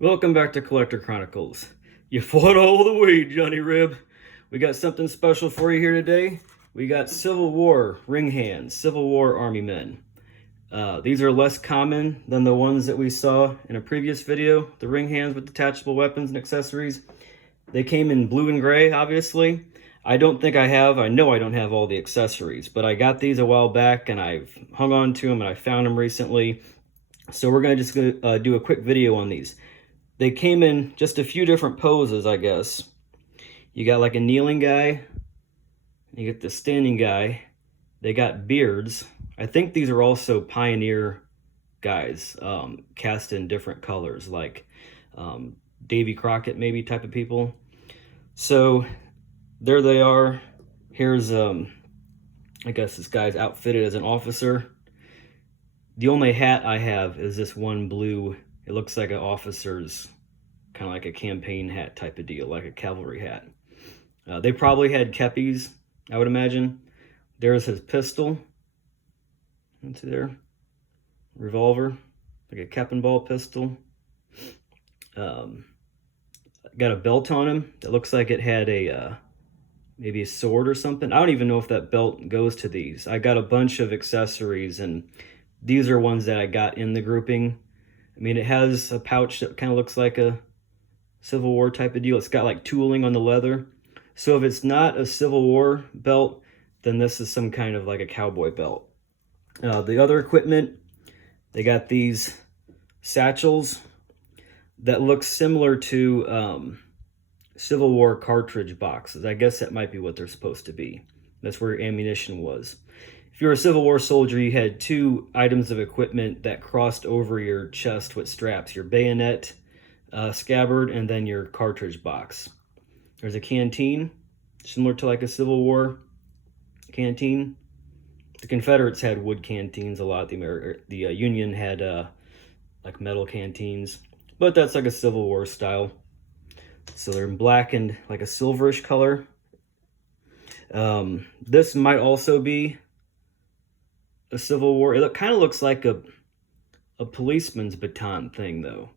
Welcome back to Collector Chronicles. You fought all the way, Johnny Rib. We got something special for you here today. We got Civil War Ringhands, Civil War Army Men. These are less common than the ones that we saw in a previous video, the Ringhands with detachable weapons and accessories. They came in blue and gray, obviously. I know I don't have all the accessories, but I got these a while back and I've hung on to them and I found them recently. So we're going to just do a quick video on these. They came in just a few different poses, I guess. You got like a kneeling guy. You get the standing guy. They got beards. I think these are also pioneer guys, cast in different colors, like Davy Crockett maybe type of people. So there they are. Here's, I guess this guy's outfitted as an officer. The only hat I have is this one blue. It looks like an officer's, kind of like a campaign hat type of deal, like a cavalry hat. They probably had kepis, I would imagine. There's his pistol. Into there. Revolver, like a cap and ball pistol. Got a belt on him that looks like it had a maybe a sword or something. I don't even know if that belt goes to these. I got a bunch of accessories, and these are ones that I got in the grouping. I mean, it has a pouch that kind of looks like a Civil War type of deal. It's got like tooling on the leather. So if it's not a Civil War belt, then this is some kind of like a cowboy belt. The other equipment, they got these satchels that look similar to Civil War cartridge boxes. I guess that might be what they're supposed to be. That's where your ammunition was. If you're a Civil War soldier, you had two items of equipment that crossed over your chest with straps. Your bayonet, scabbard, and then your cartridge box. There's a canteen, similar to like a Civil War canteen. The Confederates had wood canteens a lot. The Union had like metal canteens. But that's like a Civil War style. So they're in black and like a silverish color. This might also be a Civil War. It kind of looks like a policeman's baton thing, though.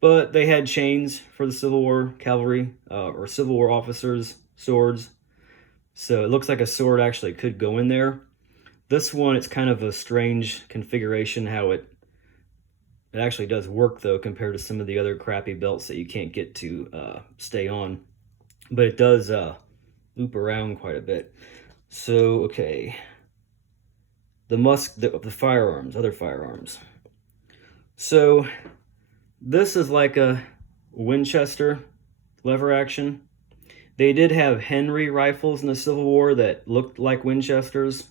But they had chains for the Civil War cavalry or Civil War officers' swords. So it looks like a sword actually could go in there. This one, it's kind of a strange configuration how it actually does work, though, compared to some of the other crappy belts that you can't get to stay on. But it does loop around quite a bit. So, okay. The firearms, other firearms. So this is like a Winchester lever action. They did have Henry rifles in the Civil War that looked like Winchesters.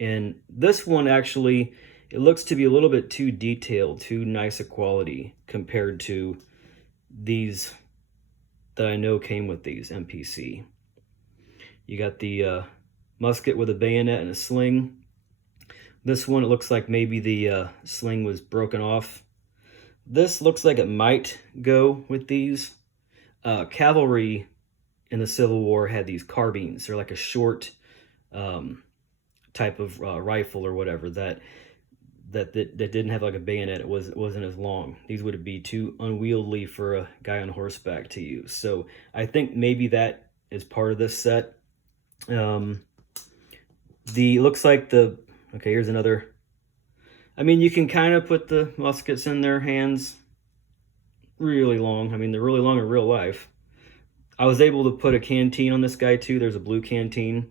And this one actually, it looks to be a little bit too detailed, too nice a quality compared to these that I know came with these MPC. You got the musket with a bayonet and a sling. This one, it looks like maybe the sling was broken off. This looks like it might go with these. Cavalry in the Civil War had these carbines. They're like a short type of rifle or whatever that didn't have like a bayonet. It wasn't as long. These would be too unwieldy for a guy on horseback to use. So I think maybe that is part of this set. Looks like the... Okay, here's another. I mean, you can kind of put the muskets in their hands really long. I mean, they're really long in real life. I was able to put a canteen on this guy, too. There's a blue canteen.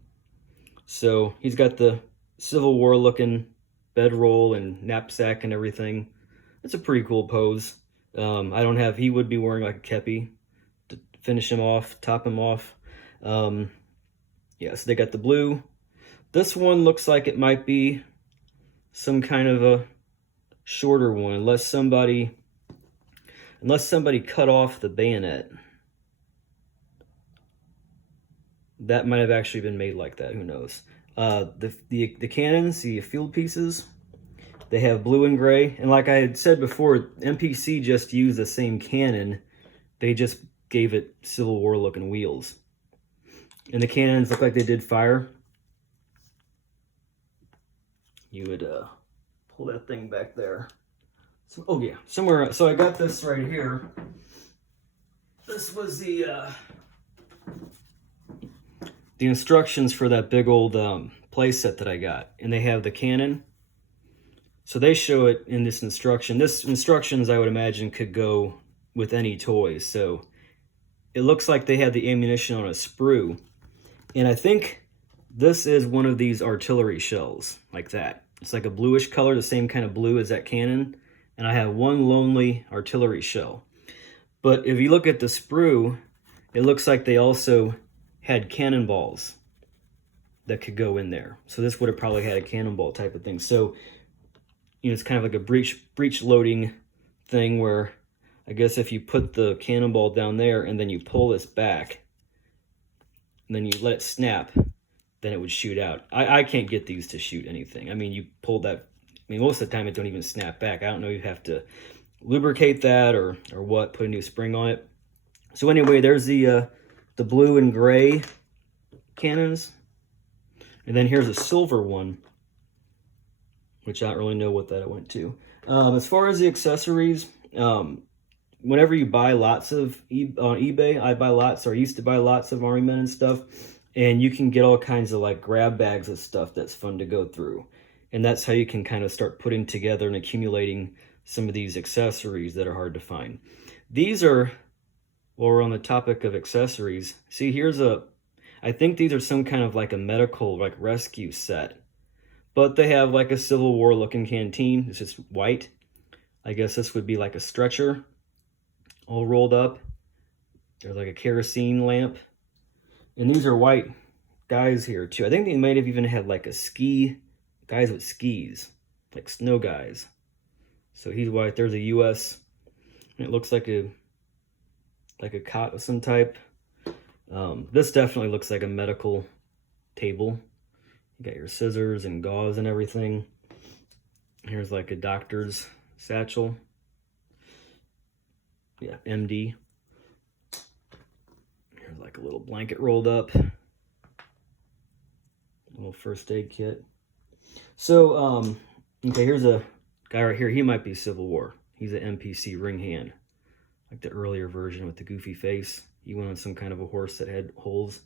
So he's got the Civil War looking bedroll and knapsack and everything. It's a pretty cool pose. He would be wearing like a kepi to finish him off, top him off. Yeah, so they got the blue. This one looks like it might be some kind of a shorter one, unless somebody cut off the bayonet. That might have actually been made like that, who knows. The cannons, the field pieces, they have blue and gray. And like I had said before, MPC just used the same cannon. They just gave it Civil War looking wheels. And the cannons look like they did fire. You would pull that thing back there. So, oh yeah, somewhere. So I got this right here. This was the instructions for that big old play set that I got, and they have the cannon. So they show it in this instruction. This instructions, I would imagine, could go with any toy. So it looks like they had the ammunition on a sprue, and I think this is one of these artillery shells, like that. It's like a bluish color, the same kind of blue as that cannon, and I have one lonely artillery shell. But if you look at the sprue, it looks like they also had cannonballs that could go in there. So this would have probably had a cannonball type of thing. So, you know, it's kind of like a breech loading thing where I guess if you put the cannonball down there and then you pull this back and then you let it snap, then it would shoot out. I can't get these to shoot anything. I mean, you pull that, I mean, most of the time it don't even snap back. I don't know, you have to lubricate that or what, put a new spring on it. So anyway, there's the blue and gray cannons. And then here's a silver one, which I don't really know what that went to. As far as the accessories, whenever you buy lots of on eBay, I buy lots, or used to buy lots of Army Men and stuff, and you can get all kinds of like grab bags of stuff that's fun to go through. And that's how you can kind of start putting together and accumulating some of these accessories that are hard to find. These are, while we're on the topic of accessories, see here's I think these are some kind of like a medical like rescue set. But they have like a Civil War looking canteen. It's just white. I guess this would be like a stretcher all rolled up. There's like a kerosene lamp. And these are white guys here too. I think they might have even had like a guys with skis, like snow guys. So he's white. There's a US, and it looks like a cot of some type. This definitely looks like a medical table. You got your scissors and gauze and everything. Here's like a doctor's satchel. Yeah, MD. Here's like a little blanket rolled up. Little first aid kit. So, okay, here's a guy right here. He might be Civil War. He's an MPC Ringhand, like the earlier version with the goofy face. He went on some kind of a horse that had holes.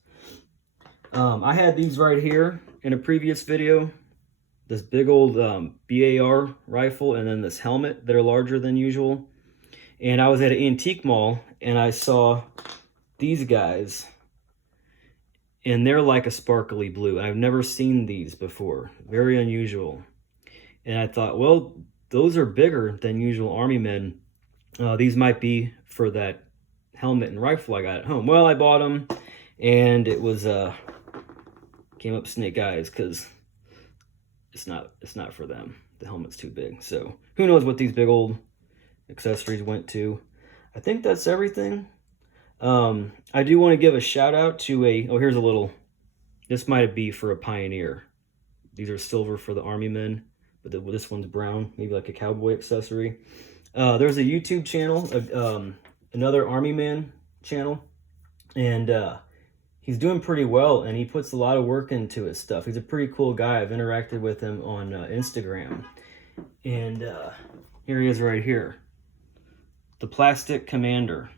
I had these right here in a previous video. This big old BAR rifle and then this helmet that are larger than usual. And I was at an antique mall and I saw these guys. And they're like a sparkly blue. I've never seen these before. Very unusual. And I thought, well, those are bigger than usual Army Men. These might be for that helmet and rifle I got at home. Well, I bought them, and it was came up snake eyes because it's not for them. The helmet's too big. So who knows what these big old accessories went to. I think that's everything. I do want to give a shout out to here's a little, this might be for a Pioneer. These are silver for the Army Men, but this one's brown, maybe like a cowboy accessory. There's a YouTube channel, another Army Man channel, and he's doing pretty well, and he puts a lot of work into his stuff. He's a pretty cool guy. I've interacted with him on Instagram, and here he is right here, the Plastic Commander.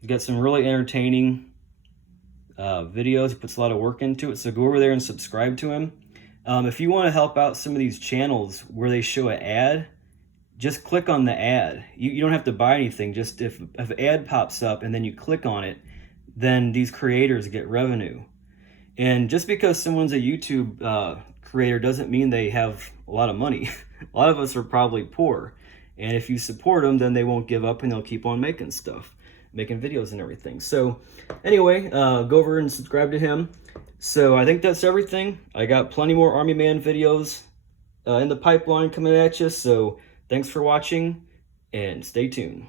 He's got some really entertaining videos. He puts a lot of work into it, so go over there and subscribe to him. If you want to help out some of these channels where they show an ad, just click on the ad. You don't have to buy anything. Just if an ad pops up and then you click on it, then these creators get revenue. And just because someone's a YouTube creator doesn't mean they have a lot of money. A lot of us are probably poor. And if you support them, then they won't give up and they'll keep on making stuff, making videos and everything. So anyway, go over and subscribe to him. So I think that's everything. I got plenty more Army Man videos in the pipeline coming at you. So thanks for watching and stay tuned.